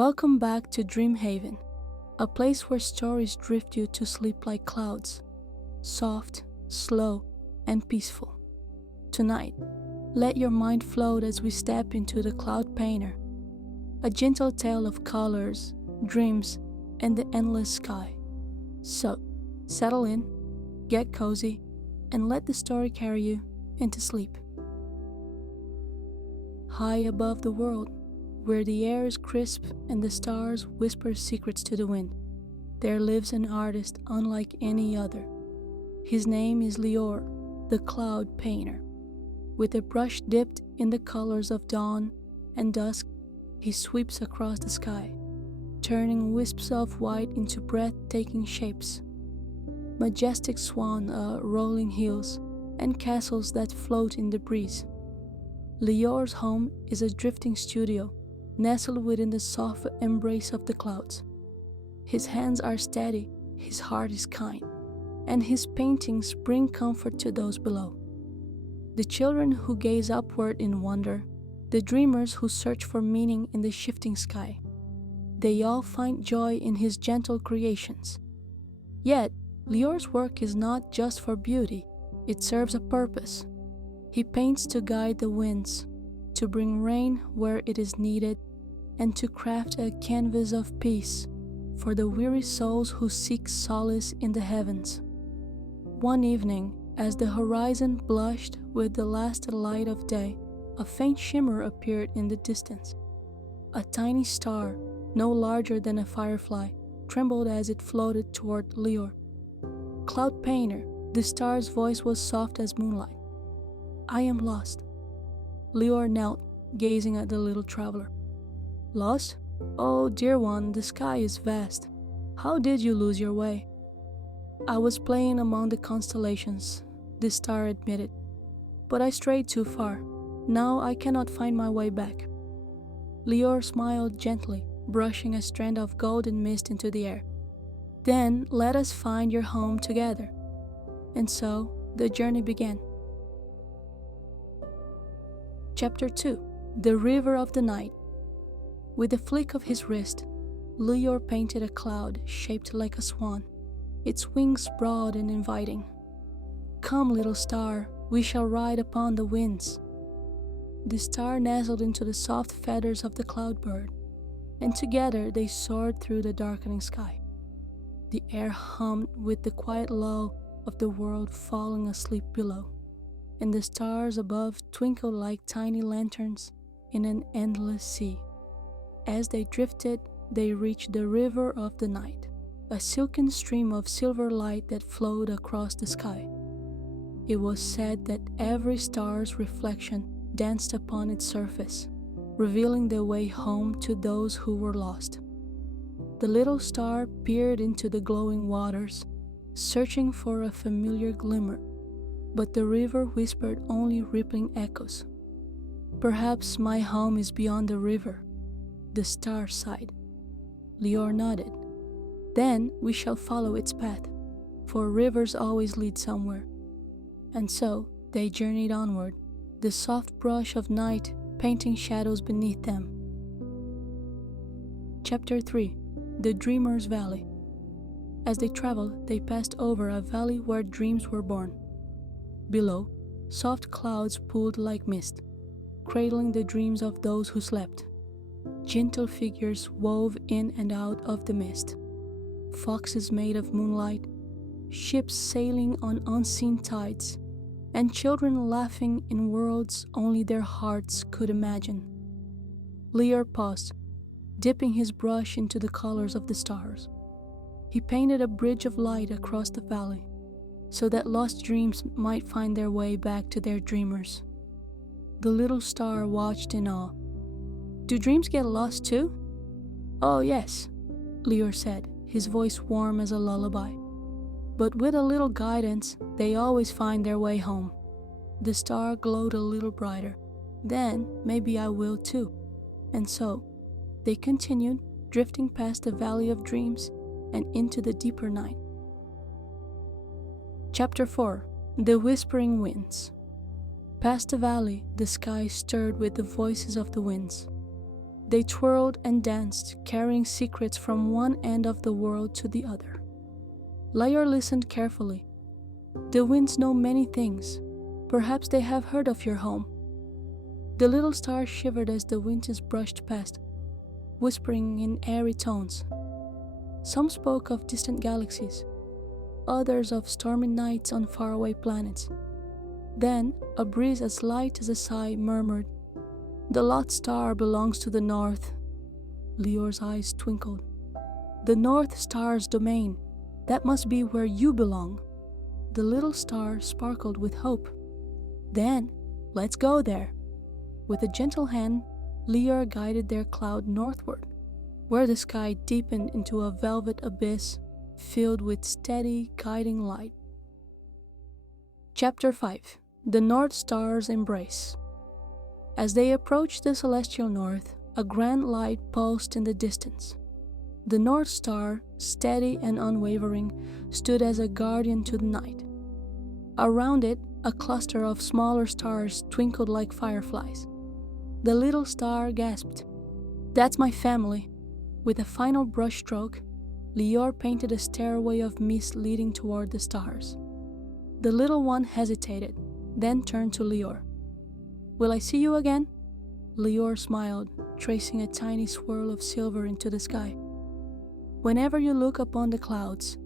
Welcome back to Dreamhaven, a place where stories drift you to sleep like clouds, soft, slow, and peaceful. Tonight, let your mind float as we step into the Cloud Painter, a gentle tale of colors, dreams, and the endless sky. So, settle in, get cozy, and let the story carry you into sleep. High above the world, where the air is crisp and the stars whisper secrets to the wind, there lives an artist unlike any other. His name is Lior, the Cloud Painter. With a brush dipped in the colors of dawn and dusk, he sweeps across the sky, turning wisps of white into breathtaking shapes. Majestic swan, rolling hills, and castles that float in the breeze. Lior's home is a drifting studio, nestled within the soft embrace of the clouds. His hands are steady, his heart is kind, and his paintings bring comfort to those below. The children who gaze upward in wonder, the dreamers who search for meaning in the shifting sky, they all find joy in his gentle creations. Yet, Lior's work is not just for beauty, it serves a purpose. He paints to guide the winds, to bring rain where it is needed, and to craft a canvas of peace for the weary souls who seek solace in the heavens. One evening, as the horizon blushed with the last light of day, a faint shimmer appeared in the distance. A tiny star, no larger than a firefly, trembled as it floated toward Lior. "Cloud Painter," the star's voice was soft as moonlight. "I am lost." Lior knelt, gazing at the little traveler. "Lost? Oh, dear one, the sky is vast. How did you lose your way?" "I was playing among the constellations," the star admitted. "But I strayed too far. Now I cannot find my way back." Lior smiled gently, brushing a strand of golden mist into the air. "Then let us find your home together." And so the journey began. Chapter 2: The River of the Night. With a flick of his wrist, Lior painted a cloud shaped like a swan, its wings broad and inviting. "Come, little star, we shall ride upon the winds." The star nestled into the soft feathers of the cloudbird, and together they soared through the darkening sky. The air hummed with the quiet lull of the world falling asleep below, and the stars above twinkled like tiny lanterns in an endless sea. As they drifted, they reached the River of the Night, a silken stream of silver light that flowed across the sky. It was said that every star's reflection danced upon its surface, revealing the way home to those who were lost. The little star peered into the glowing waters, searching for a familiar glimmer, but the river whispered only rippling echoes. "Perhaps my home is beyond the river," the star sighed. Lior nodded. "Then we shall follow its path, for rivers always lead somewhere." And so they journeyed onward, the soft brush of night painting shadows beneath them. Chapter 3: The Dreamer's Valley. As they traveled, they passed over a valley where dreams were born. Below, soft clouds pulled like mist, cradling the dreams of those who slept. Gentle figures wove in and out of the mist. Foxes made of moonlight, ships sailing on unseen tides, and children laughing in worlds only their hearts could imagine. Lior paused, dipping his brush into the colors of the stars. He painted a bridge of light across the valley, so that lost dreams might find their way back to their dreamers. The little star watched in awe. "Do dreams get lost too?" "Oh yes," Lior said, his voice warm as a lullaby. "But with a little guidance, they always find their way home." The star glowed a little brighter. "Then maybe I will too." And so they continued, drifting past the Valley of Dreams and into the deeper night. Chapter 4: The Whispering Winds. Past the valley, the sky stirred with the voices of the winds. They twirled and danced, carrying secrets from one end of the world to the other. Lior listened carefully. The winds know many things. Perhaps they have heard of your home. The little star shivered as the winds brushed past, whispering in airy tones. Some spoke of distant galaxies, others of stormy nights on faraway planets. Then, a breeze as light as a sigh murmured, "The Lot Star belongs to the North." Lior's eyes twinkled. "The North Star's domain. That must be where you belong." The little star sparkled with hope. "Then, let's go there." With a gentle hand, Lior guided their cloud northward, where the sky deepened into a velvet abyss filled with steady, guiding light. Chapter 5. The North Star's Embrace. As they approached the celestial north, a grand light pulsed in the distance. The North Star, steady and unwavering, stood as a guardian to the night. Around it, a cluster of smaller stars twinkled like fireflies. The little star gasped, "That's my family." With a final brushstroke, Lior painted a stairway of mist leading toward the stars. The little one hesitated, then turned to Lior. "Will I see you again?" Lior smiled, tracing a tiny swirl of silver into the sky. "Whenever you look upon the clouds,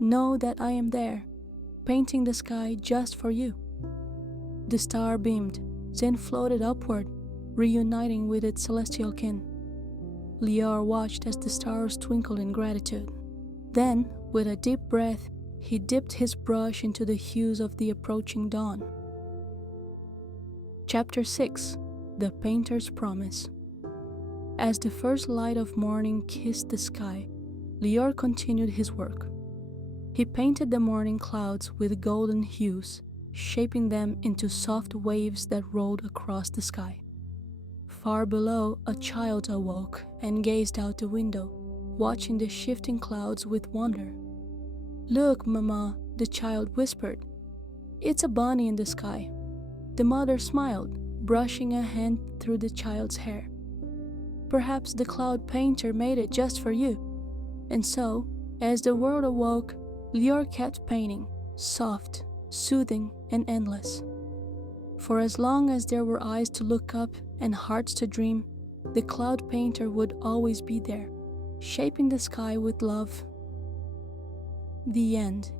know that I am there, painting the sky just for you." The star beamed, then floated upward, reuniting with its celestial kin. Lior watched as the stars twinkled in gratitude. Then, with a deep breath, he dipped his brush into the hues of the approaching dawn. Chapter 6. The Painter's Promise. As the first light of morning kissed the sky, Lior continued his work. He painted the morning clouds with golden hues, shaping them into soft waves that rolled across the sky. Far below, a child awoke and gazed out the window, watching the shifting clouds with wonder. "Look, Mama," the child whispered. "It's a bunny in the sky." The mother smiled, brushing a hand through the child's hair. "Perhaps the cloud painter made it just for you." And so, as the world awoke, Lior kept painting, soft, soothing, and endless. For as long as there were eyes to look up and hearts to dream, the cloud painter would always be there, shaping the sky with love. The end.